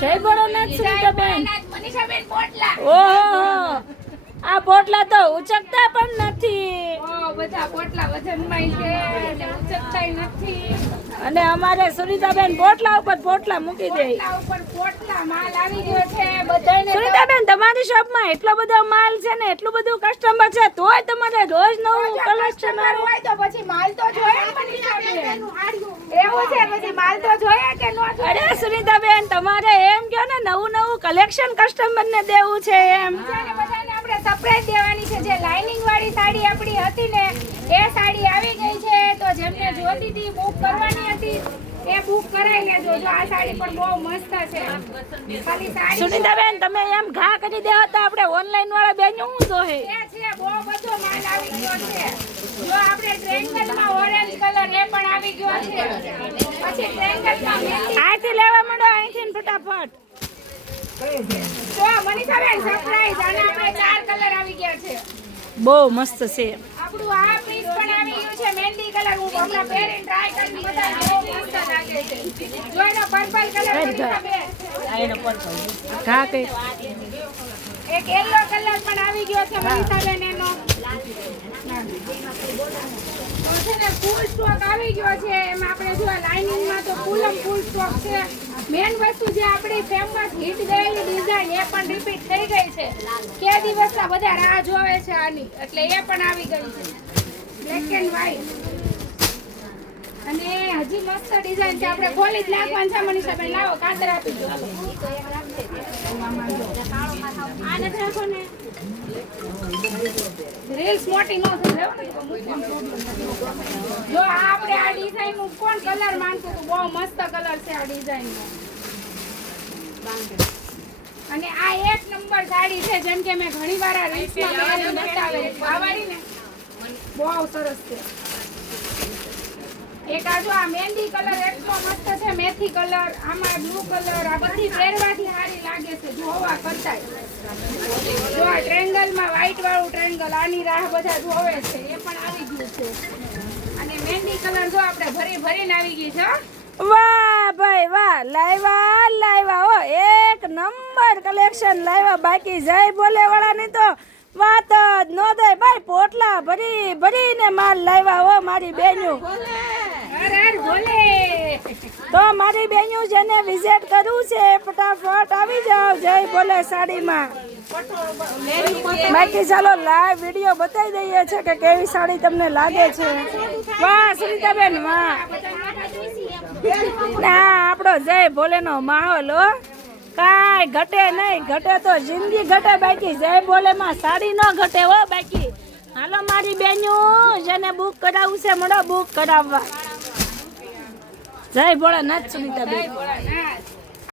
જય ભોળાનાથ સુનીતાબેન. ઓહો, આ પોટલા તો ઉચકતા પણ નથી. બધા પોટલા વજનમાં છે ને ઉચકતાય નથી. અને અમારે સુનીતાબેન પોટલા ઉપર પોટલા મૂકી દે. પોટલા ઉપર પોટલા માલ આવી ગયો છે બધાને. સુનીતાબેન, તમારી શોપમાં એટલો બધો માલ છે ને એટલું બધું કસ્ટમર છે, તોય તમારે રોજ નવું કલેક્શન હોય તો પછી માલ તો જોઈએ ને મનીષાબેન. એવું છે, પછી માલ તો જોઈએ કે નો જોઈએ? અરે સુનીતાબેન, તમારે એમ કહો ને નવું નવું કલેક્શન કસ્ટમર ને દેવું છે એમ. બધાને આપણે સરપ્રાઈઝ દેવાની છે. જે લાઇનિંગ વાળી સાડી આપણી હતી ને એ સાડી આવી ગઈ છે, તો જેમને જોતી હતી બુક કરવાની હતી એ બુક કરાવી લેજો. જો આ સાડી પણ બહુ મસ્ત છે. ખાલી સાડી સુનીતાબેન, તમે એમ ઘા કરી દેવો તો આપણે ઓનલાઈન વાળા બેન શું જોહે? એ છે બહુ બધો માલ આવી ગયો છે. જો આપણે ટ્રેંગલમાં ઓરેન્જ કલર એ પણ આવી ગયો છે. પછી ટ્રેંગલમાં અહીંથી લેવા માંડો, અહીંથી ને ફટાફટ. તો મનીષાબેન સરપ્રાઈઝ, અને આપણે 4 કલર આવી ગયા છે. બહુ મસ્ત છે. આપણું આ પીસ પણ આવી ગયું છે મહેંદી કલર. હું હમણાં પહેરીને ટ્રાય કરીને બતાવી બહુ મસ્ત લાગે છે. જો એનો પર્પલ કલર ઘા કઈ એક યેલો કલર પણ આવી ગયો છે મનીષાબેન એનો. તો છે ને ફૂલ સ્ટોક આવી ગયો છે. એમાં આપણે જો લાઇનિંગમાં તો ફૂલ સ્ટોક છે. મેન વસ્તુ જે આપણી ફેમસ હિટ ગયેલી ડિઝાઇન એ પણ રિપીટ થઈ ગઈ છે. કે દિવસના બધા રાહ જોવે છે આની, એટલે એ પણ આવી ગઈ છે બ્લેક એન્ડ વ્હાઈટ. અને હજી મસ્ત ડિઝાઇન છે. આપણે ખોલી જ નાખવાનું છે મનીષાબેન. લાવો કાતર આપી દો. આ નથી રાખો ને, રીલ્સ મોટી ન થઈ જાય. જો આપણે આ ડિઝાઇન નું કોણ કલર માંગતું હતું? બહુ મસ્ત કલર છે આ ડિઝાઇન નો. અને આ એક નંબર સાડી છે. જેમ કે મેં ઘણી વાર આ રીલ્સમાં બતાવેલી આ વાળી ને બહુ સરસ છે. એક આ જો આ મહેંદી કલર એટલો મસ્ત છે, મેથી કલર, આમાં બ્લુ કલર, આ બધી પહેરવાથી સારી લાગે છે જોવા કરતાય. જો આ ટ્રેંગલમાં વ્હાઈટ વાળું ટ્રેંગલ, આની રાહ બધા જોવે છે, એ પણ આવી ગયું છે. અને મહેંદી કલર જો આપણે ભરીને આવી ગઈ છે. વાહ ભાઈ વાહ, લાવ્યા હો, એક નંબર કલેક્શન લાવ્યા. બાકી જય ભોલે વાળાની તો વાત જ ન થાય ભાઈ. પોટલા ભરીને માલ લાવ્યા હો મારી બેન્યુ. તો મારી બેન્યુ જેને વિઝિટ કરવું છે ફટાફટ આવી જાઓ જય ભોલે સાડીમાં. બાકી ચાલો લાઈવ વિડીયો બતાવી દઈએ છે કે કેવી સાડી તમને લાગે છે. વાહ સુનીતાબેન વાહ. ના, આપણો જય ભોલેનો માહોલ હો, કાંઈ ઘટે નહીં. ઘટે તો જિંદગી ઘટે, બાકી જય ભોલેમાં સાડી ન ઘટે હો. બાકી હાલો મારી બેન્યું, જેને બુક કરાવવું છે મળો બુક કરાવવા. જય ભોળાનાથ સુનીતાબેન.